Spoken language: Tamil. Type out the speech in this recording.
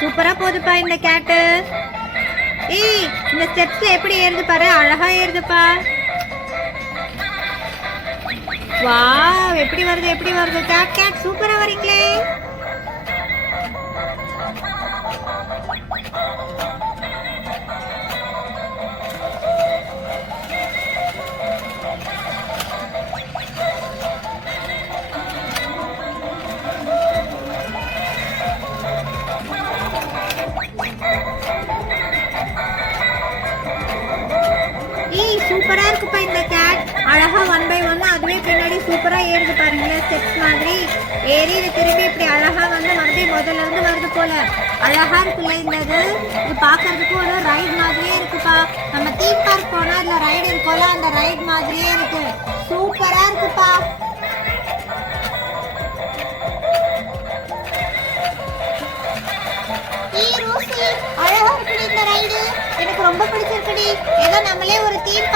சூப்பரா போகுதுப்பா இந்த கேட்டு. ஏய், இந்த ஸ்டெப்ஸ்ல எப்படி ஏறுது பாரு, அழகா ஏறுதுப்பா. வாவ், எப்படி வருது எப்படி வருது. கேட் கேட் சூப்பரா வரீங்களே. ஏய், சூப்பரா இருக்குப்பா இந்த கேட். அழகா 1 by 1 அதுவே பின்னாடி சூப்பரா ஏறுது பாருங்களேன், ஸ்டெப்ஸ் மாதிரி ஏறி இது திரும்பி இப்படி அழகா வந்து மறுபடியும் முதல்ல இருந்து வருது போல. அழகா இருக்குல்ல இந்த இது பாக்குறதுக்கு ஒரு ரைட் மாதிரியே இருக்குப்பா. நம்ம தீம் பார்க் போனா அதுல ரைடு இருக்கும்ல, அந்த ரைட் மாதிரியே இருக்கு. சூப்பரா இருக்குப்பா. அழகா இருக்குடி இந்த ரைடு, எனக்கு ரொம்ப பிடிச்சிருக்குடி. ஏதோ நம்மளே ஒரு தீம்